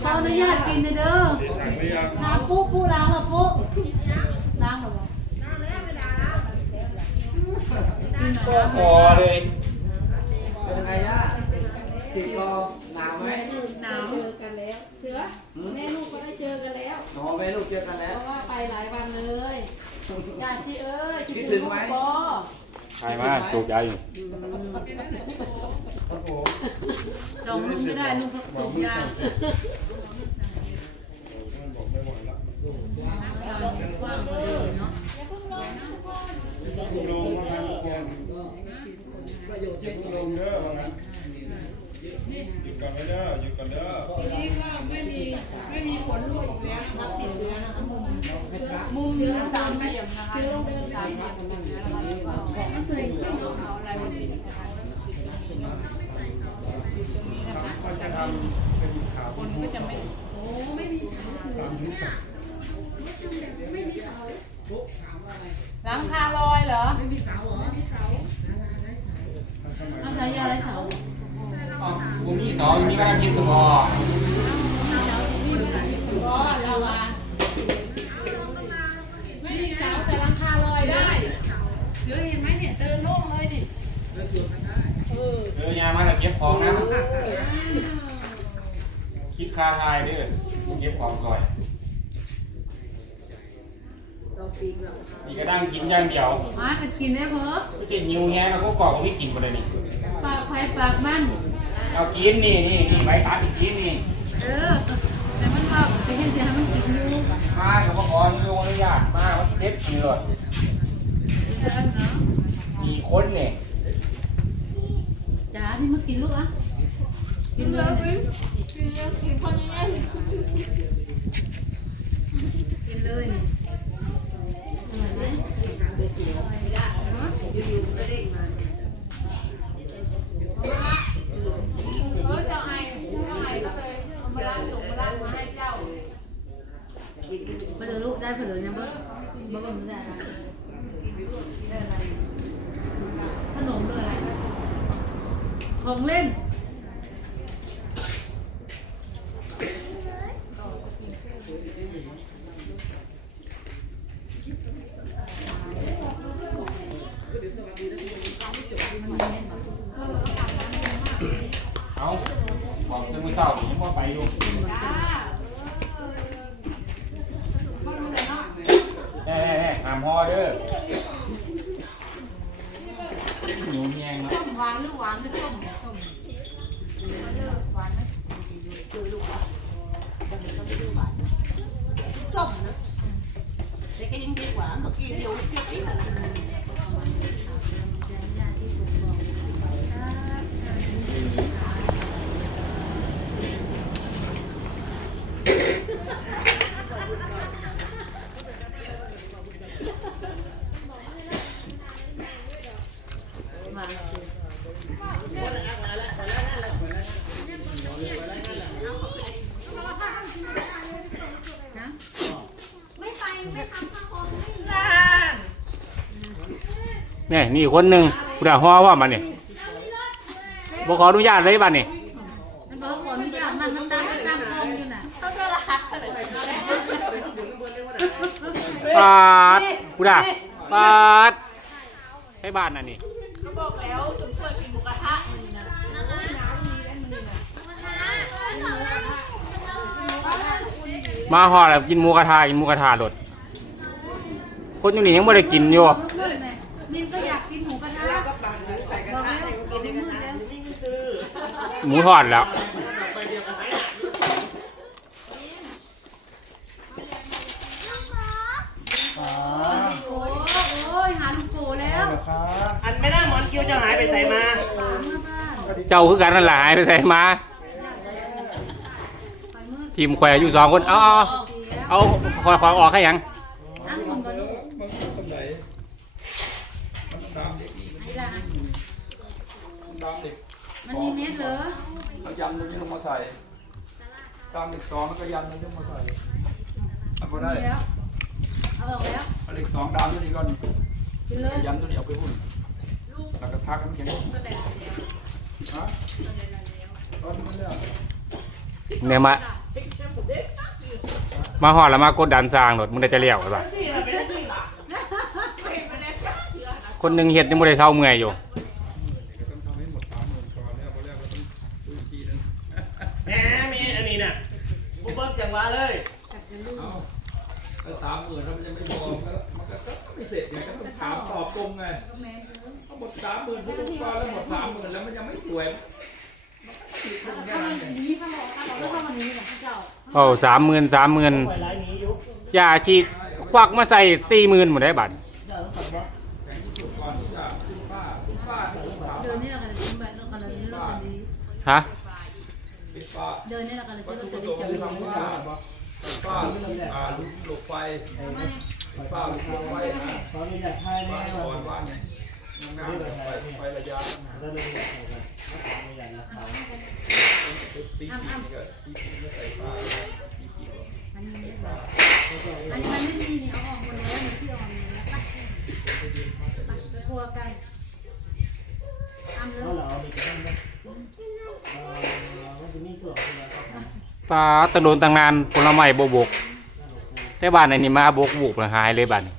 ขออนุญาตกินนเด้อน้าปุ๊บปุ๊บล้างมาปุ๊บล้างหรอก็คอเลยเป็นไงย่าสีกอหนาวไหมหนาวเจอกันแล้ว เสือแม่ลูกก็ได้เจอกันแล้วน้องแม่ลูกเจอกันแล้ว เพราะว่าไปหลายวันเลยอยากชีเอ้ยคิดถึงไหม ใช่มากจูบยายอยู่โอ้โหจองลูกไม่ได้ลูกก็สูบยาว่างพอดีเนาะ อยู่กันไม่ได้อยู่กันเด้อ นี่ก็ไม่มีไม่มีผลรั่วอีกแล้วนะคะติดแล้วนะคะมุมมุมเชื้อสามเหลี่ยมนะคะเชื้อเดินสามเหลี่ยมนะคะ ก็ใส่เอาอะไรมาปิดนะคะก็จะทำเป็นขาวคนก็จะไม่โอ้ไม่มีเสาคือหลังคาลอยเหรอไม่มีเสาเหรอไม่มีเสาอะไรอะไรเสากูมีสองมีก็น้ำพริกตัว ไหมเนี่ยเดินโล่งเลยดิเออเออยามาแล้วเก็บของนะ คิดค่าทายเด้อเก็บของก่อนนี่ก็ดั้งกินอย่างเดียวมาก็กินได้เหรอไม่ใช่หิวแฮะแล้วก็กรอกก็ไม่กินไปเลยนี่ ปากไผ่ปากมันเอากินนี่นี่นี่ใบสาดอีกกินนี่เออแต่มันชอบไปเห็นเสียให้มันกินอยู่มากับพ่อขออนุญาตมาวันที่เด็ดกินเลยเออเนาะ มีคนเนี่ยจ้านี่มากินลูกอะกินเลยกินเลยกินคนยังไงกินเลยนี่อร่อยไหมเออจะให้จะให้ก็เลยเอามาล้างถุงมาล้างมาให้เจ้ามาดูลูกได้ผลหรือยังบ้างบ้างได้อะไรได้อะไรขนมหรืออะไร ของเล่นเอาบอกจะมือเศร้ายั งว่าไปอยู่แน่แน่หามฮอเด้อหนูแยงเนาะส้มหวานหรือหวานหรือส้มส้มหวานไหมส้มนะแต่ก็ยังดีกว่าเมื่อกี้เดียวเปรี้ยวอีกมานะ เนี่ยนี่คนหนึ่งกูด่าฮอว่ามันเนี่ยบอกขออนุญาตเลยบ้านนี่มันบอกก่อนนี่จ้ามันมันตามตามคลองอยู่น่ะเขาจะรักเลยปาดกูด่าปาดให้บ้านน่ะนี่เขาบอกแล้วสมควรกินหมูกระทะมันนะมาฮอดแล้วกินหมูกระทะกินหมูกระทะรถคนอยู่นี่ยังไม่ได้กินอยู่ มืดไหมมินก็อยากกินหมูกระทะบอกแล้วกินได้มืดแล้ว หมูทอดแล้วโอ้โอ้ยหาลูกโกแล้วอันไม่ได้หมอนคิวจะหายไปไหนมาตามมาบ้านเจ้าคือกันนั่นแหละหายไปใส่มาไปมืดทีมแขวอยู่สองคน เอาเอาเอาคอยคอยออกให้ยังอ้างคนก็ลูกมันสมัยมันดำเด็กไอ้ละ มันดำเด็กมันมีเม็ดเหรอเอายันตรงนี้ลงมาใส่ดำเด็กสองแล้วก็ยันตรงนี้ลงมาใส่เอาก็ได้มีแล้วเอาออกแล้วเอาเด็กสองดำตัวนี้ก่อนกินเลยยันตัวนี้เอาไปหุ่นแล้วก็ทักน้ำแข็งฮะตอนนี้มันเนี่ยเนี่ยมา มาหอดแล้วมากดดันสร้างรถมึงได้จะเลี้ยวหรือเปล่าสี่ละเป็นสี่ละคนหนึ่งเห็ดยังไม่ได้เท่าเมื่อยอยู่ นนี้น่ะบุเบิ้งจังหวะเลยเอาถ้าสามหมื่นแล้วมันยังไม่พอมันก็มันก็ไม่เสร็จไงก็ต้องถามตอบตรงไงเขาหมดสามหมื่นทุกองค์กรแล้วหมดสามหมื่นแล้วมันยังไม่สวยมันก็ผิดตรงถ้านั้มันนไงนี้ถ้าบอกถ้าบอกแล้วถ้ามันนี้แบบเจ้าโอ้สามหมื่นสามหมื่นปล่อยไลน์นี้อยู่ยาชีดควักมาใส่สี่หมื่นหมดได้บัตรเจ้าต้องตอบว่าแข่งที่สุดก่อนที่จะซื้อป้าซื้อป้าถึงสามเดินนี่เรากันเลยไปแล้วกันเลยเรากันนี้ฮะปิดป้า เดินนี่เรากันเลยวัตถุเราประกันสนี้งค์คือทำป้าป้าอ่าลุกหลบไฟป้าลุกหลบไฟขออนุญาตถ่ายป้าแน่ให้ว่าอ่อนว่าไงงามๆไฟไฟระยะเราเลยอยากให้กันขออนุญาตนะครับตีก็ตีจีก็ใส่ป้าตีจีก็อันนี้ ปลาตะโดนตั้งนานผลไม้บวบกแต่บ้านไหนนี่มาบกบุกเลยหายเลยบ้านนี้